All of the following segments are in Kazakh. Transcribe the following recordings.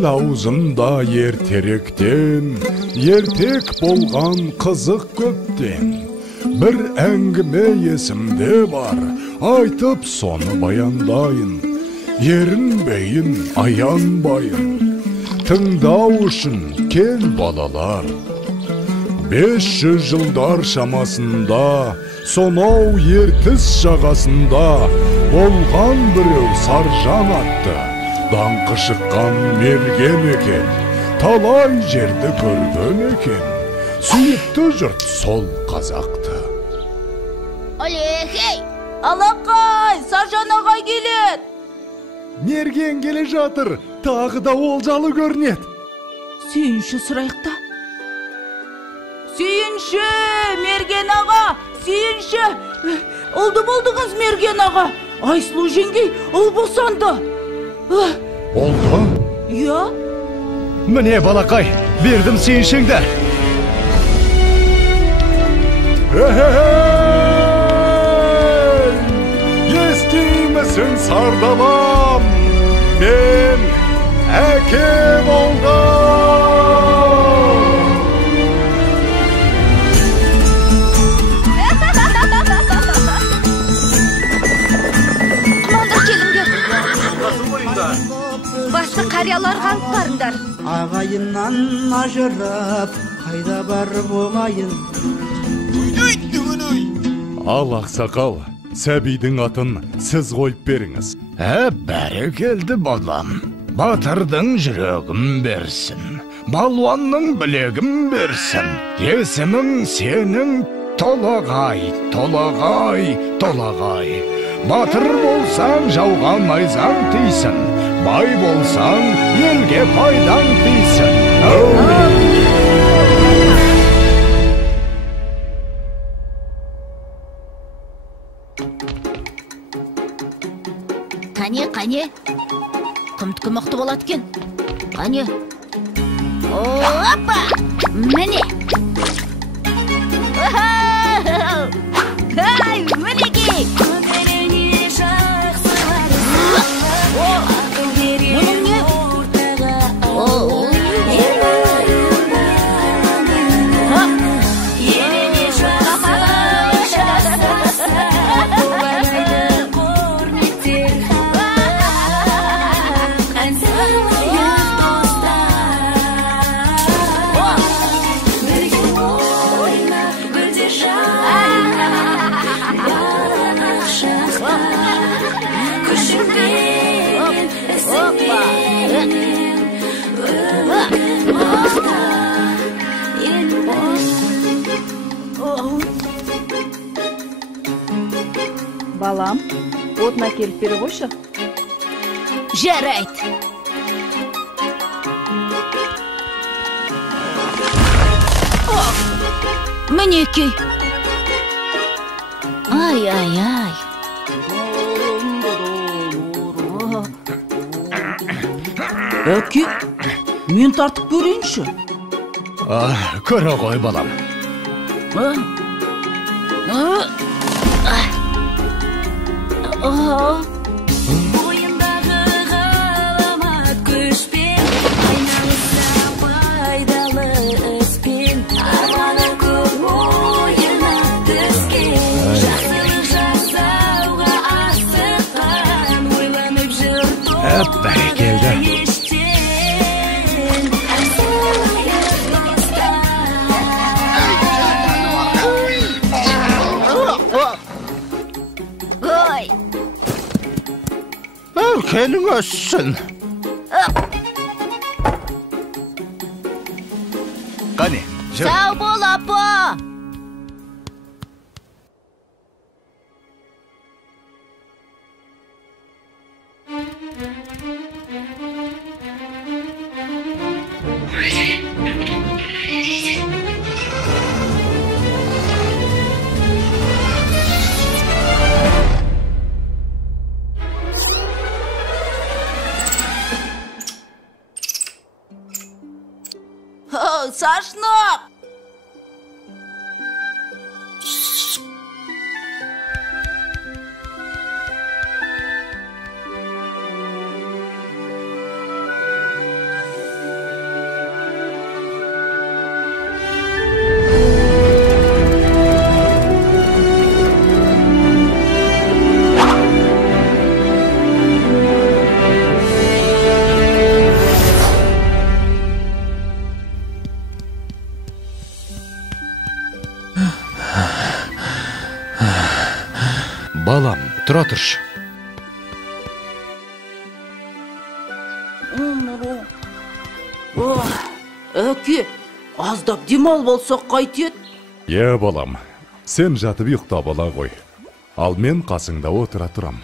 Ел аузында ертеректен, ертек болған қызық көптен. Bir әңгіме есімде бар, айтып соны баяндайын. Ерінбейін, аянбайын, тыңдау үшін кел балалар. 500 жылдар шамасында, сонау ертіс жағасында болған біреу Саржан атты. Даңқы шыққан мерген екен, талай жерді көрген екен. Сүйікті жұрт сол қазақты. Алехей! Алақай! Саржан ағай келеді! Мерген келе жатыр, тағы да олжалы көрінеді. Сүйінші сұрайықта. Сүйінші, Мерген аға! Сүйінші! Oldu болдыңыз, Мерген аға! Айсұлу жеңгей, ұл босанды. Oldu? Я? Міне, балақай, бердім сүйіншіңді. Естимісің сардаlam, мен әке болдым. Маңдар келіңдер. Басты қариялар қалып барыңдар. Ағайыннан ажырап, қайда бар болайын. Ал ақсақал, сәбидің атын сіз қойып беріңіз. Бәрі келді балам. Батырдың жүрегім берсін, балуанның білегім берсін. Есімің сенің Толағай, Толағай, Толағай. Батыр болсаң жауға найзаң тисін, бай болсаң елге пайдаң тисін. Қане, құмтқы мықты болады кен. Қане. Опа! Міне! Ай, мінекей! Мұның не? Балам, отына келіп бері қойшы. Жарайды. Мінекей. Ай. Әке, мен тартып көрейінші. Көре ғой балам. Бойындағы ғаламат күшпен, айналыса пайдалы іспен, арманы көп ойына түскен, жақсылық жасауға асыққан, ойланып жүр Бәрі келді. Келің өссін. Қане, жүр. Сау бол, апа! Сашнақ! Балам, тұра тұршы. Әке, аздап демал болсақ қайтет? Балам, сен жатып ұйықтап ала ғой. Ал мен қасыңда отыра тұрам.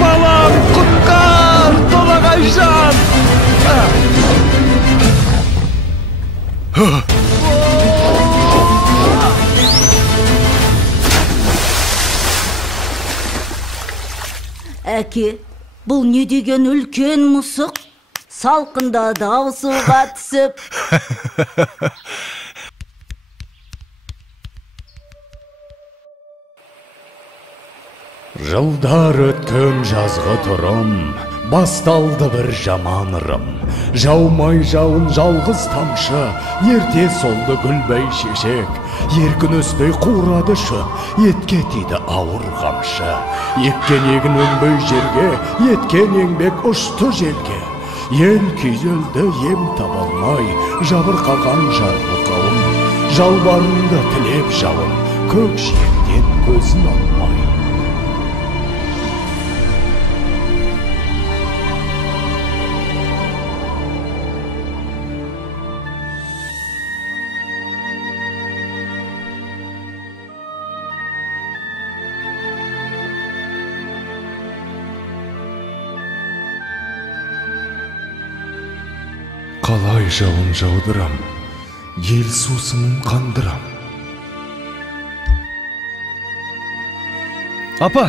Балам, құтқар! Толағайжан! Әке, бұл не деген үлкен мұсық? Салқында дау суға түсіп. Жылдар өткен жазғы тұрым, басталды бір жаман ырым. Жаумай жауын жалғыз тамшы, ерте солды гүлбей шешек. Еркін өспей қурады шөп, етке тиді ауыр қамшы. Еккен егін өнбей жерге, еткен еңбек ұшты желге. Ел күйзелді ем табалмай, жабырқаған жарғы қауым. Жалбарынды тілеп жауын, көк жиектен көзін алмай. Қалай жауын жаудырам, ел сусынын қандырам. Апа,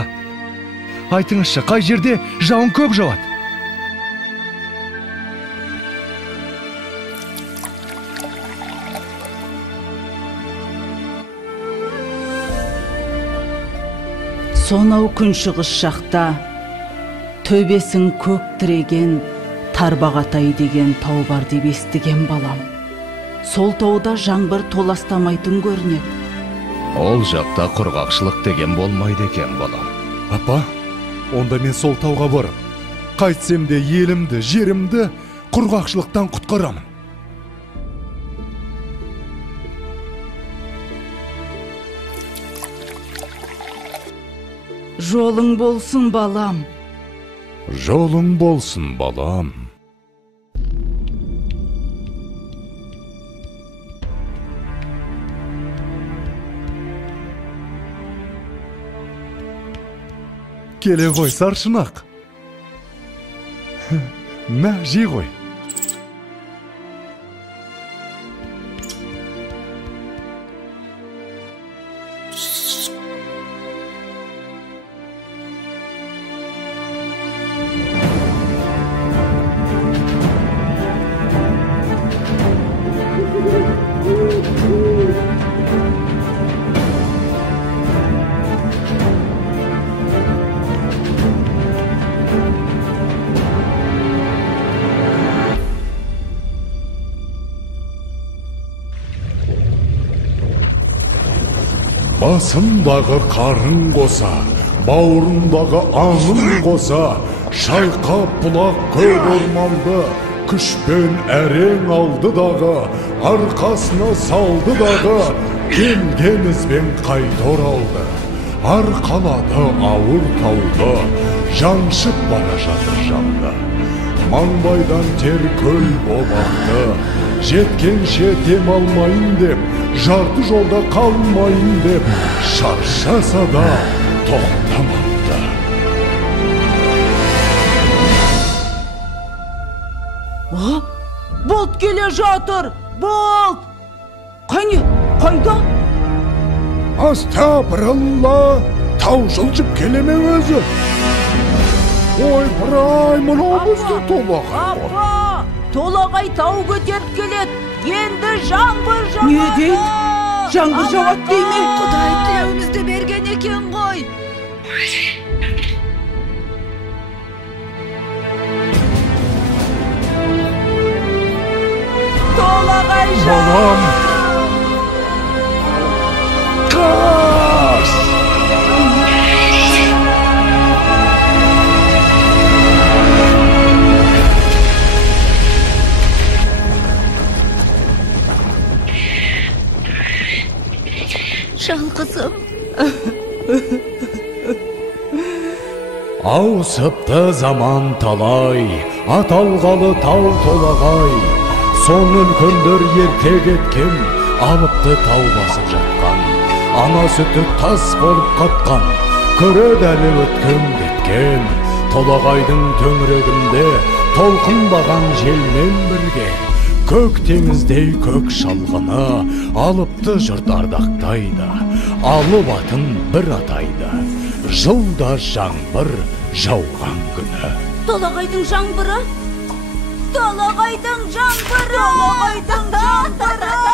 айтыңызшы, қай жерде жауын көп жауады? Сонау күншығыс жақта, төбесін көк тіреген Тарбағатай деген тау бар деп естіген балам. Сол тауда жаңбыр толастамайтын көрінеді. Ол жақта құрғақшылық деген болмайды екен, балам. Апа, онда мен сол тауға барып, қайтсем де елімді, жерімді құрғақшылықтан құтқарамын. Жолың болсын, балам. Жолың болсын, балам. Келе ғой, саршынақ. Мә, жей ғой. Басымдағы қарын қоса, бауырымдағы аңым қоса, шайқап бұлақ көк орманды, күшпен әрең алды дағы, арқасына салды дағы, келген ізбен қайта оралды. Арқалады ауыр тауды, жаншып бара жатыр жанды. Маңбайдан тер көл болақты, жеткенше дем алмайын деп, жарты жолда қалмайын деп, шаршаса да тоқтамапты. Болт келе жатыр, болт! Қане, қайда? Астапыралла, тау жылжып келеме өзі. Ой, бірай, мұнамызды толағай ғой. Апа, толағай тау көтеріп келеді. Енді жаңбыр жауады. Не дейді? жаңбыр жауат дейме? Құдай тілеуімізді берген екен ғой. Толағай Балам! Қаш! Жалғызым. Ауысыпты заман талай, аталғалы тау толағай. Сон үлкендер ерте кеткен, алыпты тау басып жатқан. Ана сүті тас болып қатқан, көреді әлі өткен кеткен. Толағайдың төңірегінде толқынбаған желмен бірге. Көк теңіздей көк шалғыны алыпты жұрт ардақтайды. Алып атын бір атайды, жылда жаңбыр жауған күні. Толағайдың жаңбыры. Толағайдың жаңбыры. Толағайдың жаңбыры.